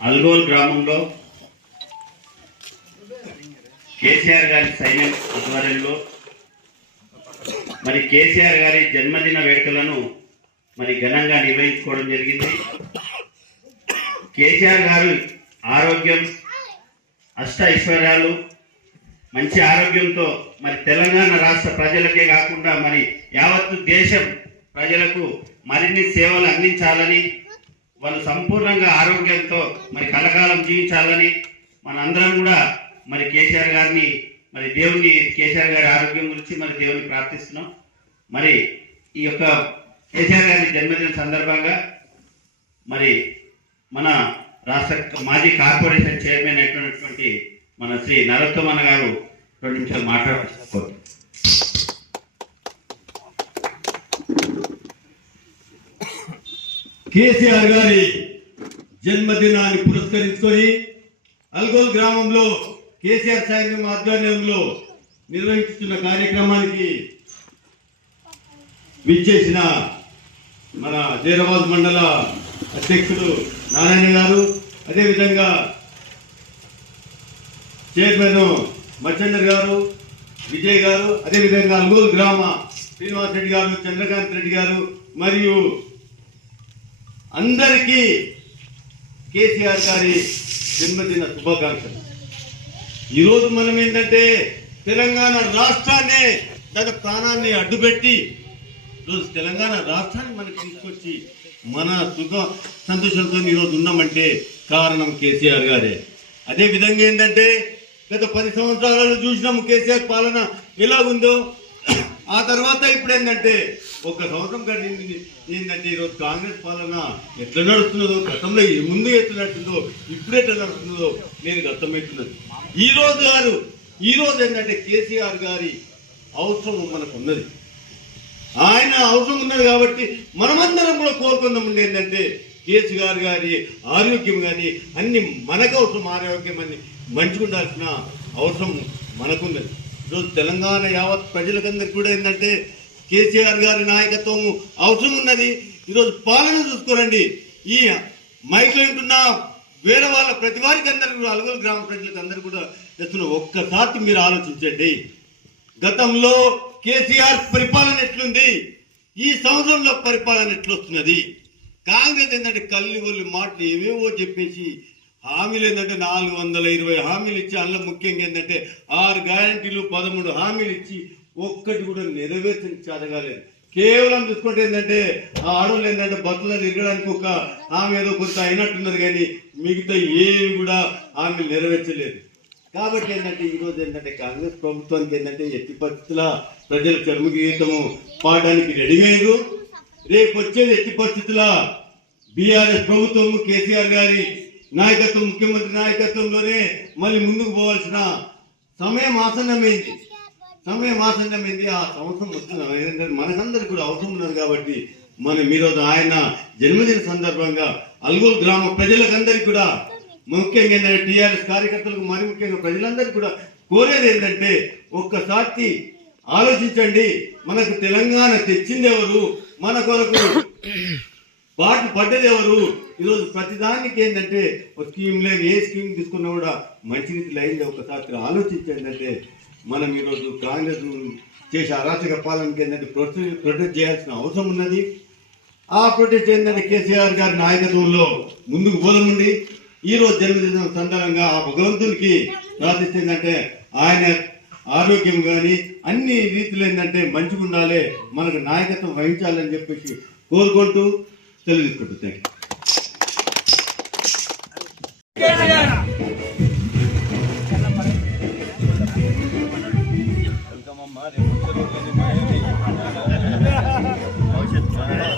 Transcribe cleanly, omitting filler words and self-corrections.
అల్గోల్ గ్రామంలో కేసీఆర్ గారి సైన్యం ఆధ్వర్యంలో మరి కేసీఆర్ గారి జన్మదిన వేడుకలను మరి ఘనంగా నిర్వహించుకోవడం జరిగింది. కేసీఆర్ గారు ఆరోగ్యం, అష్ట ఐశ్వర్యాలు, మంచి ఆరోగ్యంతో మరి తెలంగాణ రాష్ట్ర ప్రజలకే కాకుండా మరి యావత్తు దేశం ప్రజలకు మరిన్ని సేవలు అందించాలని, వాళ్ళు సంపూర్ణంగా ఆరోగ్యంతో మరి కలకాలం జీవించాలని మనందరం కూడా మరి కేసీఆర్ గారిని మరి దేవుని కేసీఆర్ గారి ఆరోగ్యం గురించి మరి దేవుని ప్రార్థిస్తున్నాం. మరి ఈ యొక్క కేసీఆర్ గారి జన్మదిన సందర్భంగా మరి మన రాష్ట్ర మాజీ కార్పొరేషన్ చైర్మన్ అయినటువంటి మన శ్రీ నరోత్తమన్న గారు 2 నిమిషాలు మాట్లాడుకోవచ్చు. కేసీఆర్ గారి జన్మదినాన్ని పురస్కరించుకొని అల్గోల్ గ్రామంలో కేసీఆర్ సైన్యం ఆధ్వర్యంలో నిర్వహిస్తున్న కార్యక్రమానికి విచ్చేసిన మన జైరాబాద్ మండల అధ్యక్షుడు నారాయణ గారు, అదేవిధంగా చైర్మన్ మచ్చందర్ గారు, విజయ్ గారు, అదేవిధంగా అల్గోల్ గ్రామ శ్రీనివాస్ రెడ్డి గారు, చంద్రకాంత్ రెడ్డి గారు మరియు అందరికీ కేసీఆర్ గారి జన్మదిన శుభాకాంక్షలు. ఈరోజు మనం ఏంటంటే తెలంగాణ రాష్ట్రాన్ని తన ప్రాణాన్ని అడ్డుపెట్టి ఈరోజు తెలంగాణ రాష్ట్రాన్ని మనకు తీసుకొచ్చి మన సుఖ సంతోషంతో ఈరోజు ఉన్నామంటే కారణం కేసీఆర్ గారే. అదేవిధంగా ఏంటంటే గత 10 సంవత్సరాలలో చూసినాము కేసీఆర్ పాలన ఎలా ఉందో. ఆ తర్వాత ఇప్పుడు ఏంటంటే 1 సంవత్సరం గడిచింది. ఏంటంటే ఈరోజు కాంగ్రెస్ పాలన ఎట్లా నడుస్తున్నదో, గతంలో ముందు ఎట్లా నడుస్తుందో, ఇప్పుడు ఎట్లా నడుస్తుందో నేను అర్థమవుతున్నది. ఈ రోజు ఏంటంటే కేసీఆర్ గారి అవసరం మనకు ఉన్నది. ఆయన అవసరం ఉన్నది కాబట్టి మనమందరం కూడా కోరుకుందామండి ఏంటంటే కేసీఆర్ గారి ఆరోగ్యం కానీ అన్ని మనకు అవసరం, ఆరోగ్యం అన్ని మంచిగా ఉండాల్సిన అవసరం మనకున్నది. ఈరోజు తెలంగాణ యావత్ ప్రజలకందరికీ కూడా ఏంటంటే కేసీఆర్ గారి నాయకత్వం అవసరం ఉన్నది. ఈరోజు పాలన చూసుకోరండి. ఈ మైక్లో ఉంటున్న వేరే వాళ్ళ ప్రతి వారికి అందరికీ కూడా అల్గోల్ గ్రామ ప్రజలకు అందరూ కూడా తెస్తున్న ఒక్కసారి మీరు ఆలోచించండి. గతంలో కేసీఆర్ పరిపాలన ఎట్లుంది, ఈ సంవత్సరంలో పరిపాలన ఎట్లొస్తున్నది. కాంగ్రెస్ ఏంటంటే కల్లి ఒళ్ళు మాటలు ఏవేవో చెప్పేసి హామీలు ఏంటంటే 420 హామీలు ఇచ్చి, అందులో ముఖ్యంగా ఏంటంటే 6 గ్యారంటీలు 13 హామీలు ఇచ్చి ఒక్కటి కూడా నెరవేర్చని చదవలేదు. కేవలం చూసుకుంటే ఏంటంటే ఆ ఆడవాళ్ళు ఏంటంటే బస్సులో తిరగడానికి ఒక హామీ ఏదో కొంత అయినట్టున్నారు, కానీ మిగతా ఏవి కూడా హామీలు నెరవేర్చలేదు. కాబట్టి ఏంటంటే ఈరోజు ఏంటంటే కాంగ్రెస్ ప్రభుత్వానికి ఏంటంటే ఎట్టి పరిస్థితుల ప్రజల చర్మ గీతము పాడడానికి రెడీమేడు. రేపు వచ్చేది ఎట్టి పరిస్థితుల బీఆర్ఎస్ ప్రభుత్వం కేసీఆర్ గారి నాయకత్వం, ముఖ్యమంత్రి నాయకత్వంలోనే మళ్ళీ ముందుకు పోవాల్సిన సమయం ఆసన్నమైంది. ఆ సంవత్సరం వస్తుంది. మనకందరికి కూడా అవసరం ఉన్నది కాబట్టి మనం ఈరోజు ఆయన జన్మదిన సందర్భంగా అల్గోల్ గ్రామ ప్రజలకందరికీ కూడా, ముఖ్యంగా ఏంటంటే టీఆర్ఎస్ కార్యకర్తలకు, మరి ముఖ్యంగా ప్రజలందరికీ కూడా కోరేది ఏంటంటే ఒక్కసారి ఆలోచించండి. మనకు తెలంగాణ తెచ్చింది ఎవరు, మన కొరకు బాటు పడ్డది ఎవరు. ఈరోజు ప్రతిదానికి ఏంటంటే ఒక స్కీమ్ లేదు, ఏ స్కీమ్ తీసుకున్నా కూడా మంచి రీతిలో అయింది. ఒకసారి ఆలోచించండి. అంటే మనం ఈరోజు కాంగ్రెస్ చేసే అరాచక పాలనకి ఏంటంటే ప్రొటెక్ట్ చేయాల్సిన అవసరం ఉన్నది. ఆ ప్రొటెక్ట్ ఏంటంటే కేసీఆర్ గారి నాయకత్వంలో ముందుకు పోదామండి. ఈరోజు జన్మదిన సందర్భంగా ఆ భగవంతునికి ప్రార్థిస్తుందంటే ఆయన ఆరోగ్యం కానీ అన్ని రీతిలో ఏంటంటే మంచిగా ఉండాలి, మనకు నాయకత్వం వహించాలని చెప్పేసి కోరుకుంటూ తెలియజేసుకుంటూ థ్యాంక్ యూ.